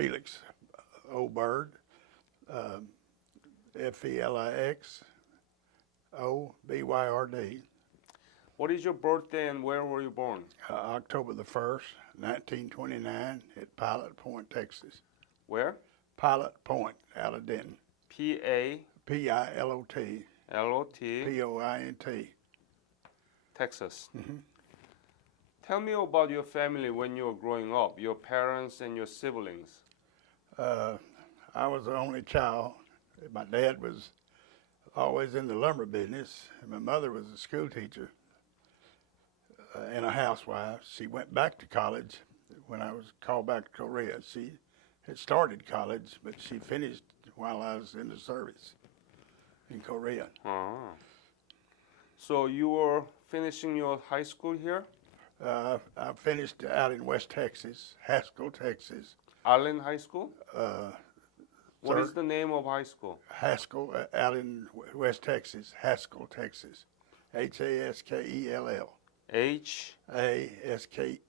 Felix Byrd, FelixOByrd. What is your birthday and where were you born? October the 1st, 1929 at Pilot Point, Texas. Where? Pilot Point, out of Denton. P-A... P-I-L-O-T. L-O-T. P-O-I-N-T. Texas. Mm-hmm. Tell me about your family when you were growing up, your parents and your siblings. I was the only child. My dad was always in the lumber business, and my mother was a school teacher and a housewife. She went back to college when I was called back to Korea. She had started college, but she finished while I was in the service in Korea. Ah. So you were finishing your high school here? I finished out in West Texas, Haskell, Texas. Allen High School? What Sir? is the name of high school? Haskell, out in West Texas, Haskell, Texas. H-A-S-K-E-L-L. H? A-S-K-E-L-L.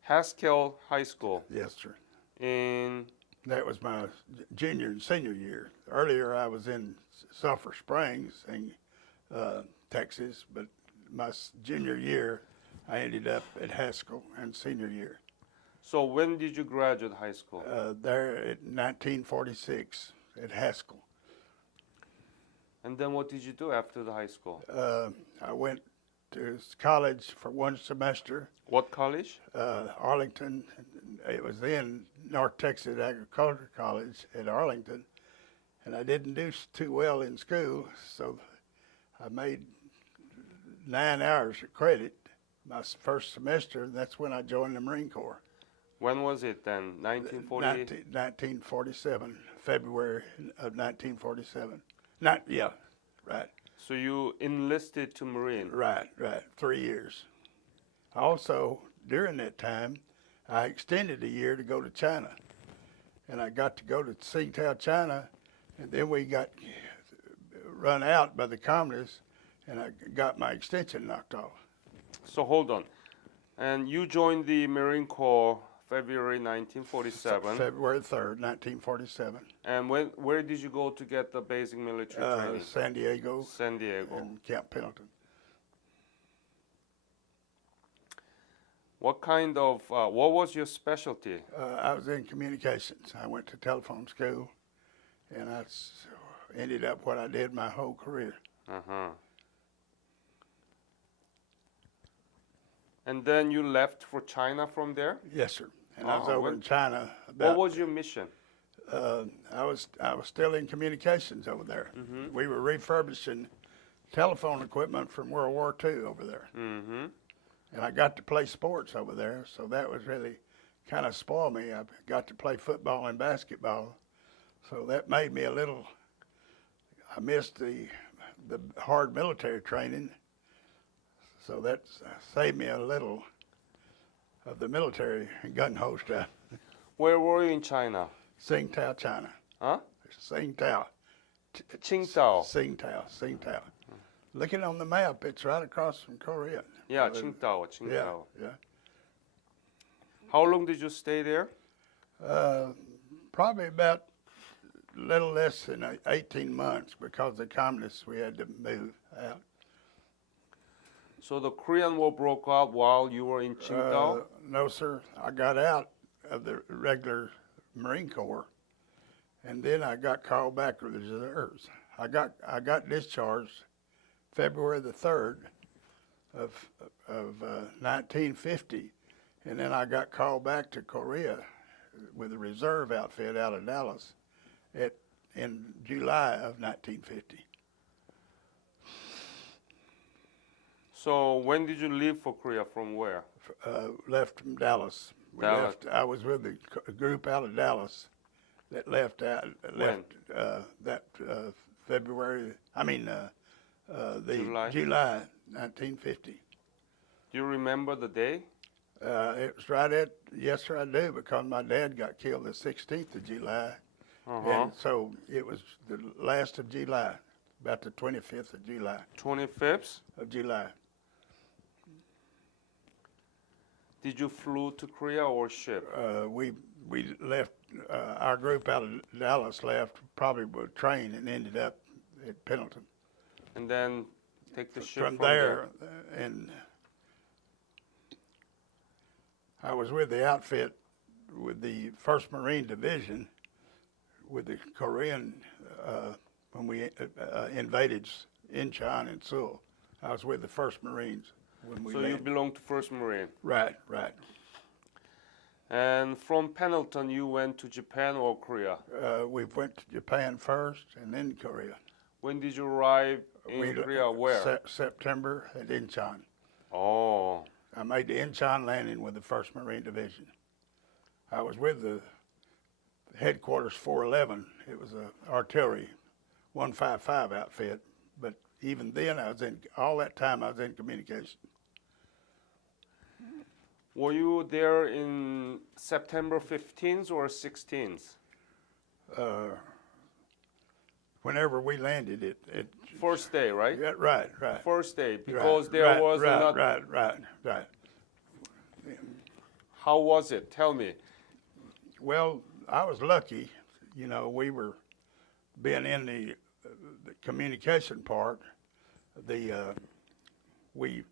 Haskell High School. Yes, sir. In? That was my junior and senior year. Earlier, I was in Sulphur Springs, in Texas, but my junior year, I ended up at Haskell, and senior year. So when did you graduate high school? There in 1946 at Haskell. And then what did you do after the high school? I went to college for one semester. What college? Arlington. It was in North Texas Agricultural College at Arlington, and I didn't do too well in school, so I made 9 hours of credit my first semester, and that's when I joined the Marine Corps. When was it then? 1940? 1947, February of 1947. Right. So you enlisted to Marine? Right. 3 years. Also, during that time, I extended a year to go to China. And I got to go to Tsingtao, China, and then we got run out by the communists, and I got my extension knocked off. So hold on. And you joined the Marine Corps February 1947. February 3rd, 1947. And where did you go to get the basic military training? San Diego. San Diego. And Camp Pendleton. What kind of, what was your specialty? I was in communications. I went to telephone school, and I ended up what I did my whole career. Uh-huh. And then you left for China from there? Yes, sir. And I was over in China. What was your mission? I was still in communications over there. Mm-hmm. We were refurbishing telephone equipment from World War II over there. Mm-hmm. And I got to play sports over there, so that was really kind of spoiled me. I got to play football and basketball, so that made me a little. I missed the hard military training, so that saved me a little of the military gung-ho stuff. Where were you in China? Tsingtao, China. Huh? Tsingtao. Qingdao. Tsingtao. Looking on the map, it's right across from Korea. Yeah, Qingdao. Yeah. How long did you stay there? Probably about a little less than 18 months because the communists, we had to move out. So the Korean War broke out while you were in Qingdao? No, sir. I got out of the regular Marine Corps, and then I got called back to the reserves. I got discharged February the 3rd of 1950, and then I got called back to Korea with a reserve outfit out of Dallas in July of 1950. So when did you leave for Korea? From where? Left from Dallas. I was with a group out of Dallas that left February. July 1950. Do you remember the day? It was right at, yes sir, I do, because my dad got killed the 16th of July. And so it was the last of July, about the 25th of July. 25th? Of July. Did you flew to Korea or ship? We left, our group out of Dallas left probably with a train and ended up at Pendleton. And then take the ship From from there. there, and I was with the outfit with the 1st Marine Division with the Korean when we invaded Incheon and Seoul. I was with the 1st Marines when we So landed. you belong to 1st Marine. Right, right. And from Pendleton, you went to Japan or Korea? We went to Japan first and then Korea. When did you arrive in Korea? Where? September at Incheon. Oh, I made the Incheon landing with the 1st Marine Division. I was with the headquarters 411. It was a artillery 155 outfit, but even then all that time I was in communication. were you there in September 15th or 16th? Whenever we landed, it First day, right? yeah, right. First day, Right, because there right, was right, not. right. How was it? Tell me. Well, I was lucky. You know, we were being in the communication part. We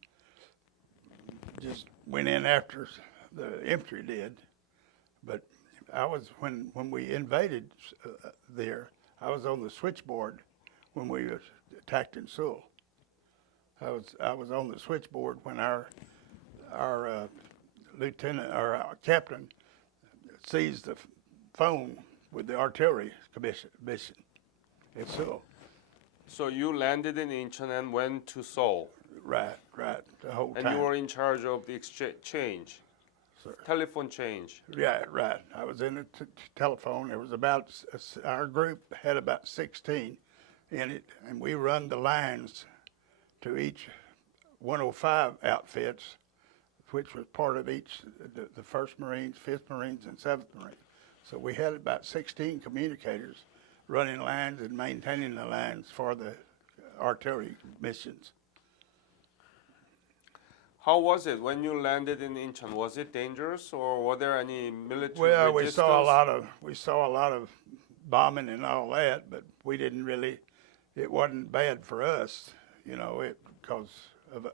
just went in after the infantry did, but I was when we invaded there. I was on the switchboard when we attacked in Seoul. I was on the switchboard when our lieutenant or our captain seized the phone with the artillery commission in Seoul. So you landed in Incheon and went to Seoul, Right, the whole and time. you were in charge of the exchange, Sir. telephone change. Yeah, right. I was in the telephone. There was about, our group had about 16 in it, and we run the lines to each 105 outfits, which was part of each, the 1st Marines, 5th Marines, and 7th Marines. So we had about 16 communicators running lines and maintaining the lines for the artillery missions. How was it when you landed in Incheon? Was it dangerous, or were there any military Well, resistance? we saw a lot of bombing and all that, but we didn't really. It wasn't bad for us, you know, because of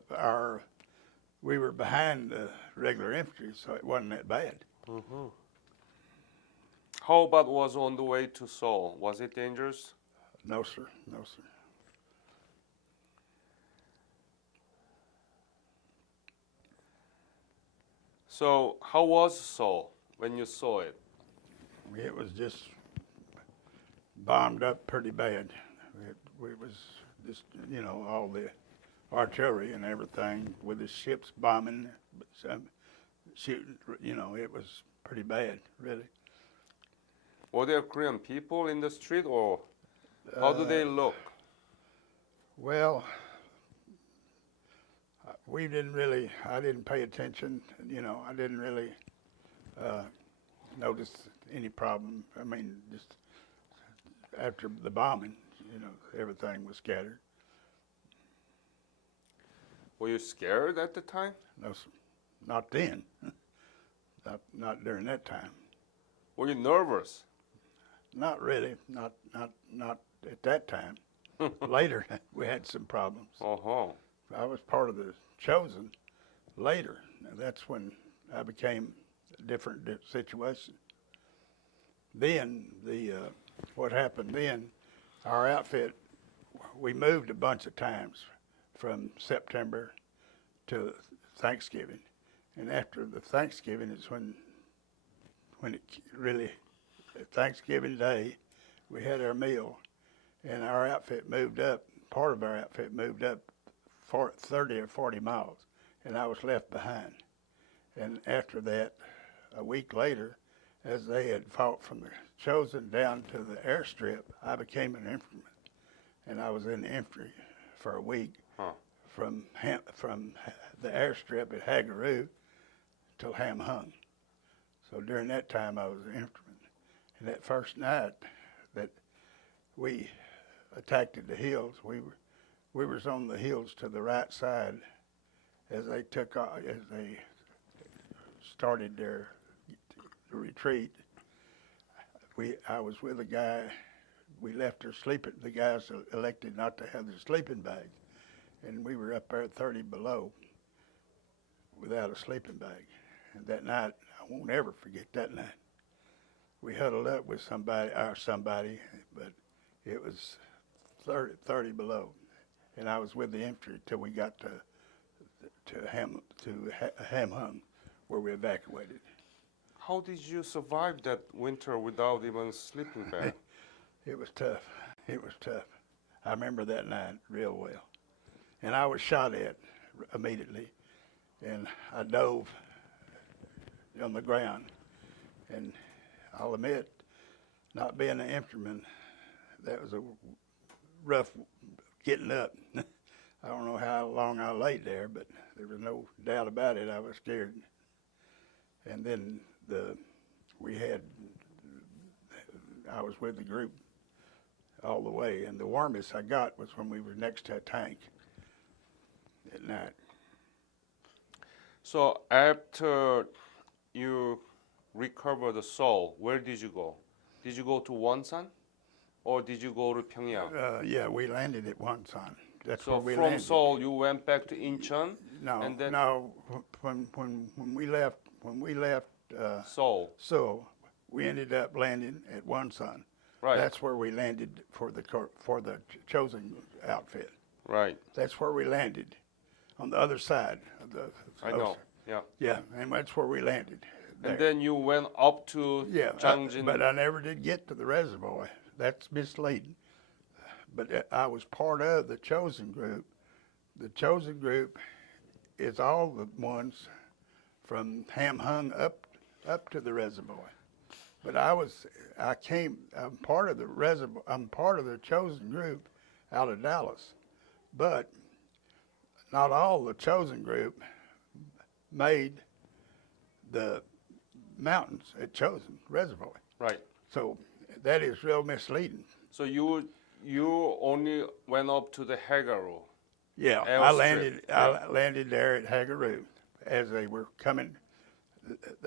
we were behind the regular infantry, so it wasn't that bad. Mm-hmm. How about was on the way to Seoul? Was it dangerous? No, sir. No, sir. So how was Seoul when you saw it? It was just bombed up pretty bad. It was just, you know, all the artillery and everything with the ships bombing, shooting, you know, it was pretty bad, really. Were there Korean people in the street, or how do they look? Well, I didn't pay attention, you know, I didn't really notice any problem. I mean, just after the bombing, you know, everything was scattered. Were you scared at the time? No, sir. Not then. Not during that time. Were you nervous? Not really. Not at that time. Later, we had some problems. Oh, I was part of the chosen later. That's when I became a different situation. Then what happened then, our outfit, we moved a bunch of times from September to Thanksgiving. And after the Thanksgiving is when it really, Thanksgiving Day, we had our meal, and our outfit moved up, part of our outfit moved up 30 or 40 miles, and I was left behind. And after that, a week later, as they had fought from the chosen down to the airstrip, I became an infantryman, and I was in the infantry for a week from the airstrip at Hagaru till Ham Hung. So during that time, I was an infantryman. And that first night that we attacked at the hills, we was on the hills to the right side as they started their retreat, I was with a guy. We left their sleeping. The guys elected not to have their sleeping bags, and we were up there 30 below without a sleeping bag. And that night, I won't ever forget that night. We huddled up with somebody, but it was 30 below, and I was with the infantry till we got to Ham Hung, where we evacuated. How did you survive that winter without even a sleeping bag? It was tough. It was tough. I remember that night real well. And I was shot at immediately, and I dove on the ground. And I'll admit, not being an infantryman, that was a rough getting up. I don't know how long I laid there, but there was no doubt about it. I was scared. And then I was with the group all the way, and the warmest I got was when we were next to a tank at night. So after you recovered the Seoul, where did you go? Did you go to Wonsan, or did you go to Pyongyang? Yeah, we landed at Wonsan. That's So where we from landed. Seoul, you went back to Incheon. And then When we left Seoul. we ended up landing at Wonsan. Right. That's where we landed for the chosen outfit. Right. That's where we landed, on the other side of the. I know. Yeah. Yeah, and that's where we landed. And then you went up to Jangjin. But I never did get to the reservoir. That's misleading. But I was part of the chosen group. The chosen group is all the ones from Ham Hung up to the reservoir. But I'm part of the reservoir. I'm part of the chosen group out of Dallas. But not all the chosen group made the mountains at Chosen Reservoir. Right. So that is real misleading. So you only went up to the Hagaru. Yeah, I landed there at Hagaru as they were coming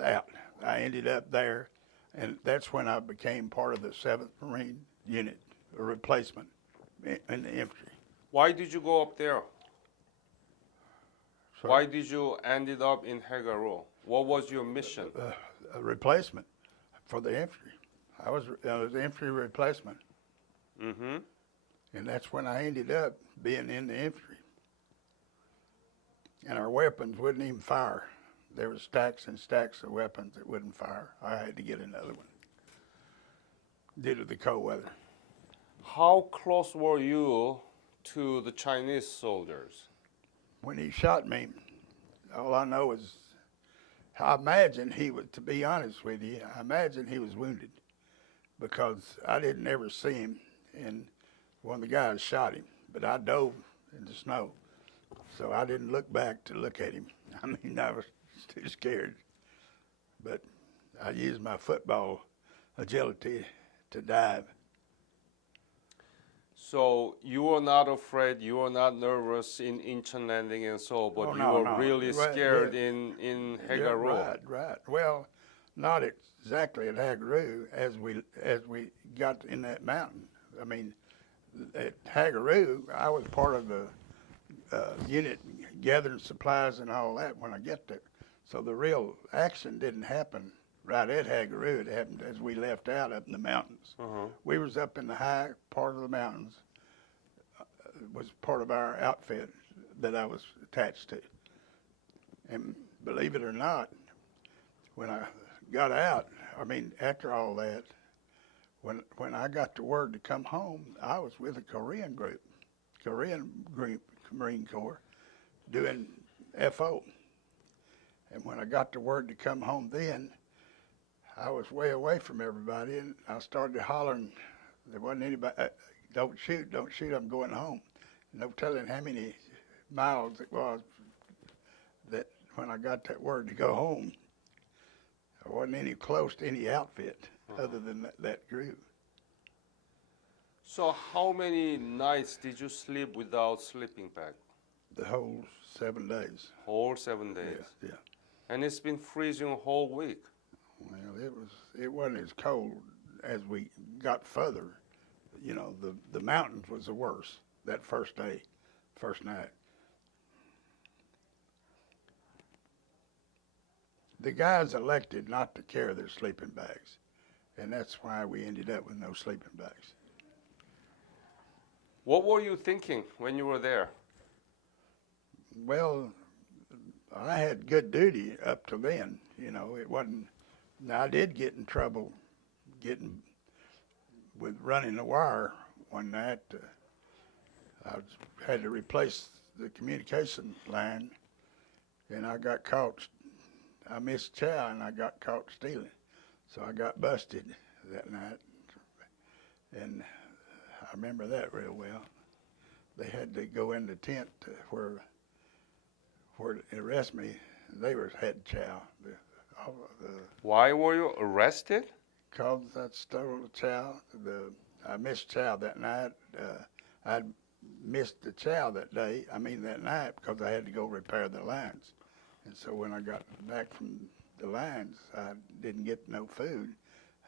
out. I ended up there, and that's when I became part of the 7th Marine Unit, a replacement in the infantry. Why did you go up there? So, Why did you ended up in Hagaru? What was your mission? a replacement for the infantry. I was infantry replacement. Mm-hmm. And that's when I ended up being in the infantry. And our weapons wouldn't even fire. There were stacks and stacks of weapons that wouldn't fire. I had to get another one due to the cold weather. How close were you to the Chinese soldiers? When he shot me, all I know is, I imagine he was, to be honest with you, I imagine he was wounded because I didn't ever see him, and one of the guys shot him, but I dove in the snow, so I didn't look back to look at him. I mean, I was too scared, but I used my football agility to dive. So you were not afraid, you were not nervous in Incheon landing and so, but you were really scared in Hagaru. Yeah, right. Well, not exactly at Hagaru as we got in that mountain. I mean, at Hagaru, I was part of the unit gathering supplies and all that when I get there. So the real action didn't happen right at Hagaru. It happened as we left out up in the mountains. Uh-huh. We was up in the high part of the mountains. It was part of our outfit that I was attached to. And believe it or not, when I got out, I mean, after all that, when I got the word to come home, I was with a Korean group, Marine Corps, doing FO. And when I got the word to come home then, I was way away from everybody, and I started hollering. There wasn't anybody, don't shoot, I'm going home. No telling how many miles it was that when I got that word to go home, I wasn't any close to any outfit other than that group. So how many nights did you sleep without sleeping bag? The whole 7 days. Whole 7 days. Yeah. And it's been freezing a whole week. Well, it wasn't as cold as we got further. You know, the mountains was the worst that first day, first night. The guys elected not to carry their sleeping bags, and that's why we ended up with no sleeping bags. What were you thinking when you were there? Well, I had good duty up to then. You know, it wasn't. Now, I did get in trouble with running the wire one night. Had to replace the communication line, and I got caught. I missed chow, and I got caught stealing. So I got busted that night, and I remember that real well. They had to go in the tent where they arrest me. They had chow. Why were you arrested? Because I stole the chow. I missed chow that night. I missed the chow that day. I mean that night because I had to go repair the lines. And so when I got back from the lines, I didn't get no food.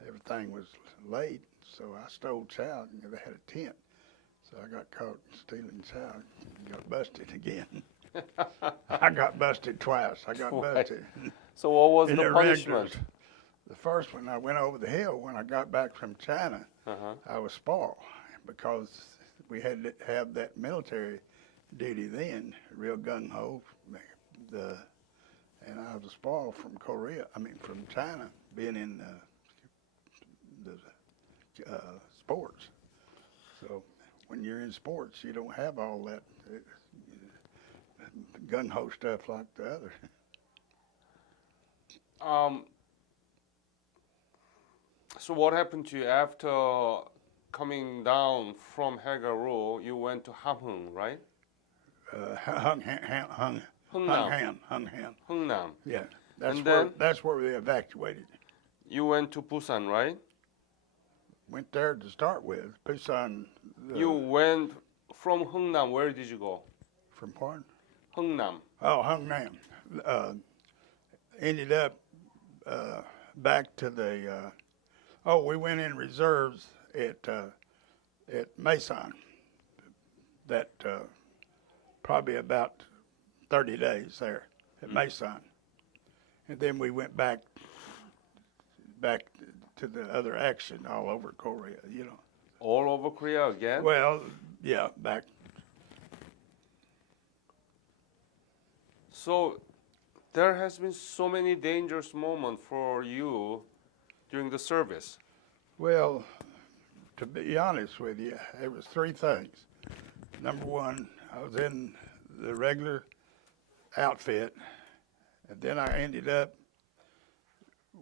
Everything was late, so I stole chow. They had a tent, so I got caught stealing chow. And got busted again. I got busted twice. I got busted. So what was In the punishment? regulars. The first one, I went over the hill. When I got back from China, I was spoiled because we had to have that military duty then, real gung-ho. And I was spoiled from from China, being in the sports. So when you're in sports, you don't have all that gung-ho stuff like the other. So what happened to you after coming down from Hagaru? You went to Hamhung, right? Hungnam. Hungnam. Yeah, that's where we evacuated. You went to Busan, right? Went there to start with. Busan. You went from Hungnam. Where did you go? From what? Hungnam. Oh, Hungnam. Ended up back to the. We went in reserves at Mason. That probably about 30 days there at Mason, and then we went back to the other action all over Korea. You know. All over Korea again? Well, yeah, back. So there has been so many dangerous moments for you during the service. Well, to be honest with you, it was three things. Number one, I was in the regular outfit, and then I ended up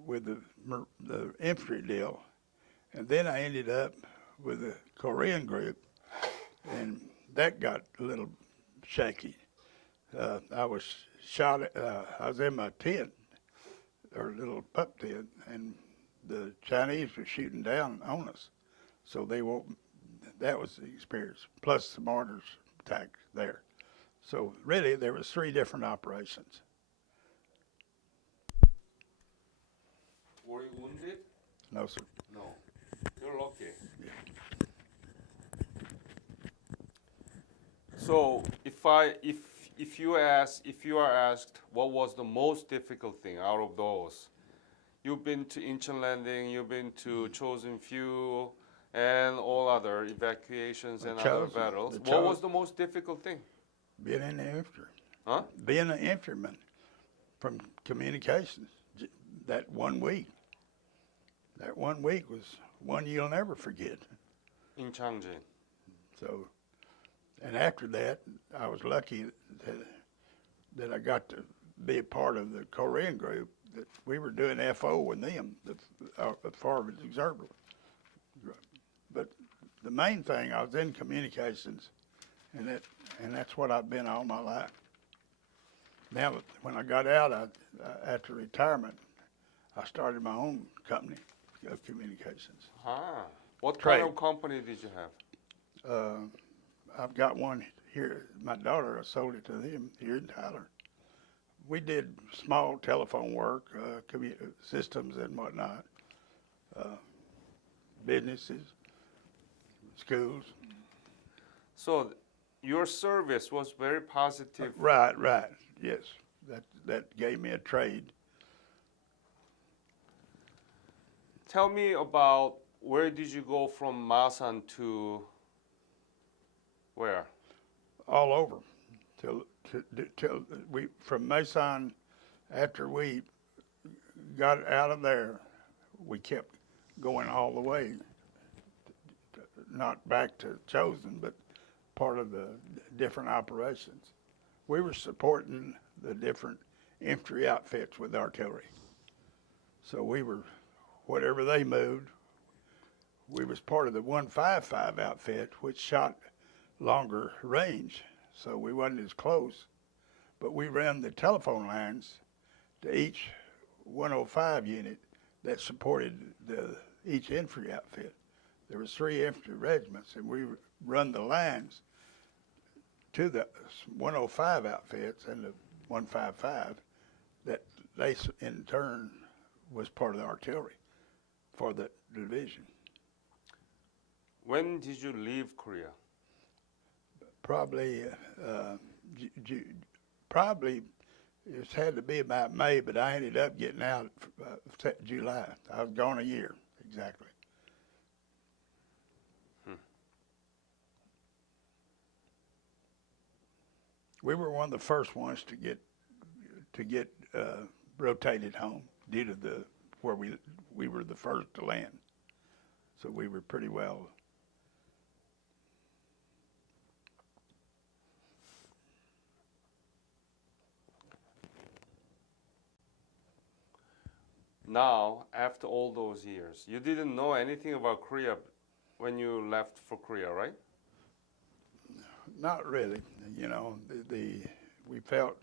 with the infantry deal, and then I ended up with the Korean group, and that got a little shaky. I was shot. I was in my tent, or little pup tent, and the Chinese were shooting down on us. So that was the experience, plus the mortars attack there. So really, there was three different operations. Were you wounded? No, sir. No. You're lucky. Yeah. So if you are asked what was the most difficult thing out of those, you've been to Incheon Landing, you've been to Chosin Few, and all other evacuations and other battles. What was the most difficult thing? Being in the infantry. Huh? Being an infantryman from communications. That 1 week. That 1 week was one you'll never forget. In Changjin. So, and after that, I was lucky that I got to be a part of the Korean group. That we were doing FO with them as far as observer. But the main thing, I was in communications, and that's what I've been all my life. Now, when I got out, after retirement, I started my own company of communications. What kind of company did you have? I've got one here. My daughter, I sold it to them here in Tyler. we did small telephone work, systems and whatnot, businesses, schools. So your service was very positive. Right, right. Yes, that gave me a trade. Tell me about where did you go from Masan to where? All over till we from Mason. After we got out of there, we kept going all the way, not back to Chosen, but part of the different operations. We were supporting the different infantry outfits with artillery. So we were, whatever they moved, we was part of the 155 outfit, which shot longer range. So we wasn't as close, but we ran the telephone lines to each 105 unit that supported each infantry outfit. There was 3 infantry regiments, and we run the lines to the 105 outfits and the 155 that they in turn was part of the artillery for the division. When did you leave Korea? Probably probably it had to be about May, but I ended up getting out July. I was gone a year exactly. We were one of the first ones to get rotated home due to where we were the first to land, so we were pretty well. Now, after all those years, you didn't know anything about Korea when you left for Korea, right? Not really. You know, we felt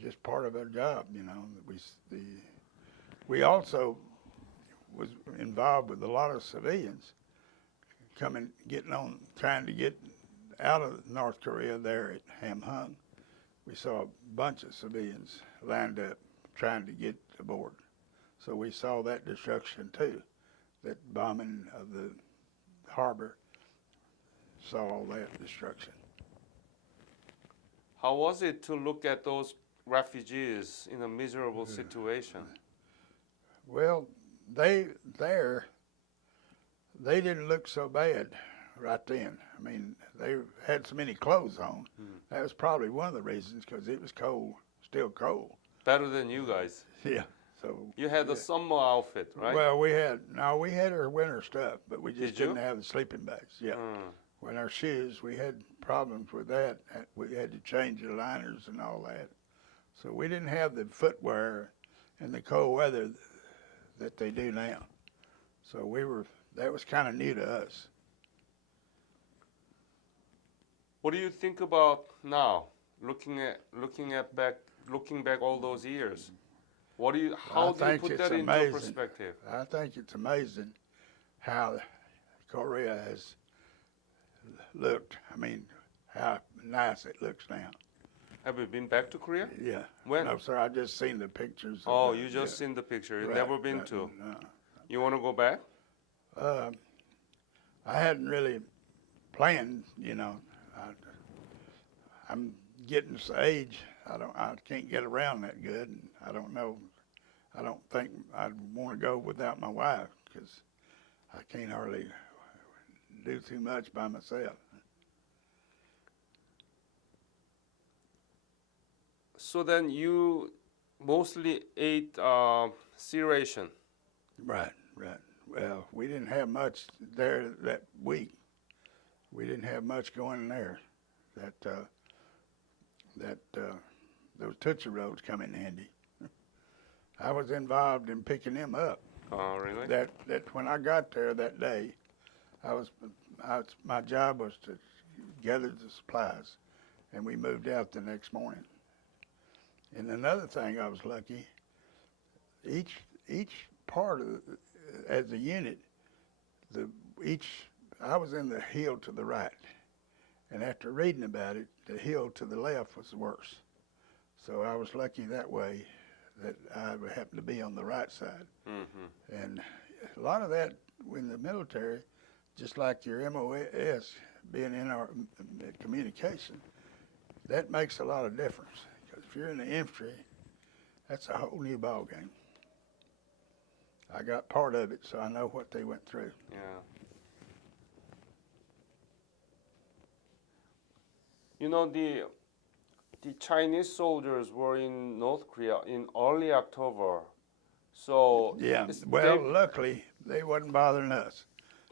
just part of our job. You know, we also was involved with a lot of civilians trying to get out of North Korea there at Hamhung. We saw a bunch of civilians lined up trying to get aboard. So we saw that destruction too, that bombing of the harbor, saw all that destruction. How was it to look at those refugees in a miserable situation? Well, they didn't look so bad right then. I mean, they had so many clothes on. That was probably one of the reasons, because it was cold, still cold. Better than you guys. Yeah. So you had a summer outfit, right? Well, we had our winter stuff, but we just didn't have the sleeping bags. Yeah. When our shoes, we had problems with that. We had to change the liners and all that. So we didn't have the footwear in the cold weather that they do now. So that was kind of new to us. What do you think about now, looking back all those years? How do you put that into perspective? I think it's amazing how Korea has looked. I mean, how nice it looks now. Have you been back to Korea? Yeah. When? No, sir, I just seen the pictures. Oh, you just seen the picture. You've never been to? No. You want to go back? I hadn't really planned, you know. I'm getting this age. I can't get around that good. I don't know. I don't think I'd want to go without my wife, because I can't hardly do too much by myself. So then you mostly ate sea ration. Right. Well, we didn't have much there that week. We didn't have much going in there. Those Tootsie Rolls come in handy. I was involved in picking them up. Oh, really? That when I got there that day, my job was to gather the supplies, and we moved out the next morning. And another thing, I was lucky. Each part of as a unit, I was in the hill to the right, and after reading about it, the hill to the left was worse. So I was lucky that way that I happened to be on the right side. Mm-hmm. And a lot of that in the military, just like your MOS being in our communication, that makes a lot of difference. Because if you're in the infantry, that's a whole new ball game. I got part of it, so I know what they went through. Yeah. You know, the Chinese soldiers were in North Korea in early October. So Yeah, well, luckily, they wasn't bothering us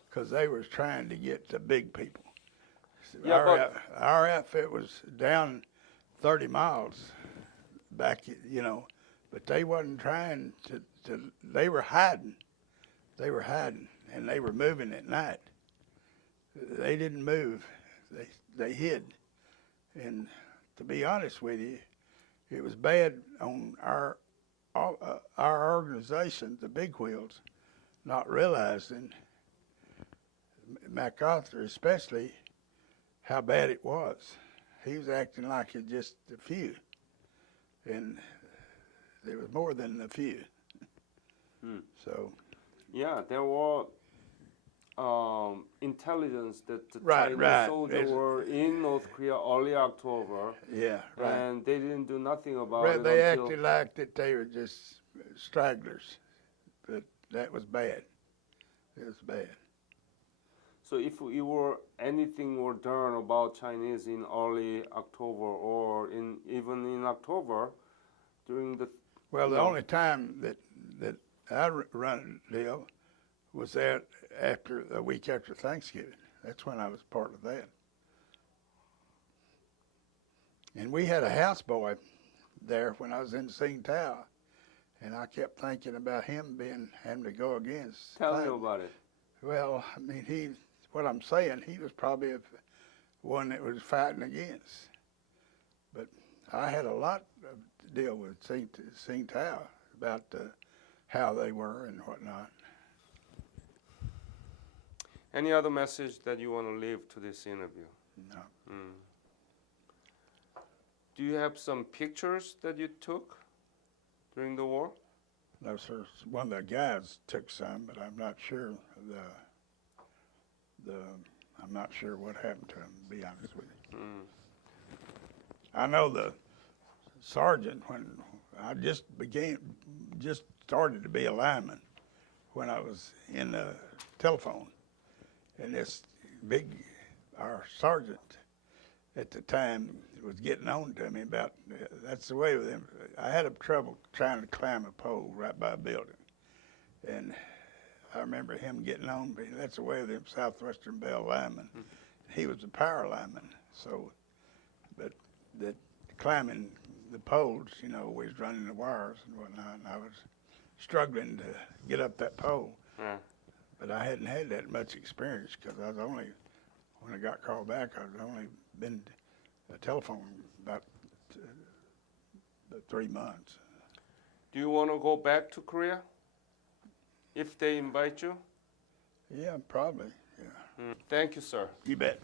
because they was trying to get the big people. Yeah, our outfit was down 30 miles back, but they wasn't trying to, they were hiding. They were hiding, and they were moving at night. They didn't move. They hid. And to be honest with you, it was bad on our organization, the big wheels, not realizing, MacArthur especially, how bad it was. He was acting like it just a few, and there was more than a few. So. Yeah, there were intelligence that the Right, Chinese right. soldiers were in North Korea early October. Yeah, right. And they didn't do nothing about Well, it they until... acted like that they were just stragglers, but that was bad. It was bad. So if you were anything were done about Chinese in early October or even in October during the... Well, the only time that I run a deal was that after a week after Thanksgiving. That's when I was part of that. And we had a houseboy there when I was in Tsingtao, and I kept thinking about him having to go against. Tell me about it. Well, I mean, what I'm saying, he was probably one that was fighting against. But I had a lot to deal with Tsingtao about how they were and whatnot. Any other message that you want to leave to this interview? No. Do you have some pictures that you took during the war? No, sir. One of the guys took some, but I'm not sure I'm not sure what happened to him, to be honest with you. I know the sergeant, when I just started to be a lineman, when I was in the telephone, and our sergeant at the time was getting on to me about, that's the way with him. I had trouble trying to climb a pole right by a building. And I remember him getting on me. That's the way with them Southwestern Bell linemen. He was a power lineman. So, but that climbing the poles, always running the wires and whatnot, and I was struggling to get up that pole. Yeah. But I hadn't had that much experience because when I got called back, I was only been a telephone about 3 months. Do you want to go back to Korea if they invite you? Yeah, probably, yeah. Thank you, sir. You bet.